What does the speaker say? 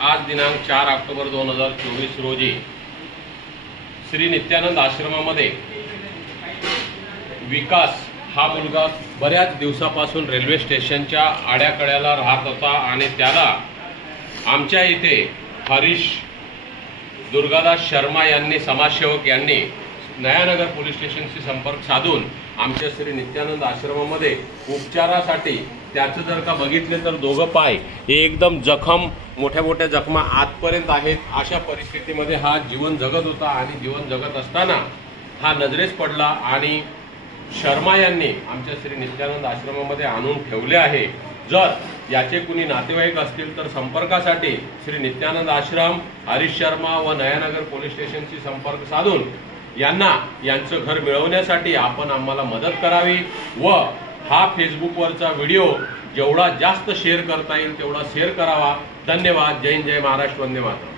आज दिनांक 4 ऑक्टोबर 2024 रोजी श्री नित्यानंद आश्रमामध्ये विकास हा मुलगा बऱ्याच दिवसापासून रेल्वे स्टेशनच्या आड्याकड्याला राहत होता आणि त्याला आमच्या इथे हरीश दुर्गादास शर्मा यांनी समाजसेवक यांनी नयानगर पोलीस स्टेशनशी संपर्क साधून आमच्या श्री नित्यानंद आश्रमामध्ये उपचारासाठी त्याचं जर का बघितले तर दोघं पाय हे एकदम मोठ्या मोठ्या जखमा आतपर्यंत आहेत। अशा परिस्थितीमध्ये हा जीवन जगत होता आणि जीवन जगत असताना हा नजरेस पडला आणि शर्मा यांनी आमच्या श्री नित्यानंद आश्रमामध्ये आणून ठेवले आहे। जर याचे कुणी नातेवाईक असतील तर संपर्कासाठी श्री नित्यानंद आश्रम, हरीश शर्मा व नयानगर पोलीस स्टेशनशी संपर्क साधून यांचं घर मिळवण्यासाठी आपण आम्हाला मदत करावी व हा फेसबुकवरचा व्हिडिओ जेवढा जास्त शेअर करता येईल तेवढा शेअर करावा। धन्यवाद। जय हिंद, जय महाराष्ट्र, वंदे मातरम।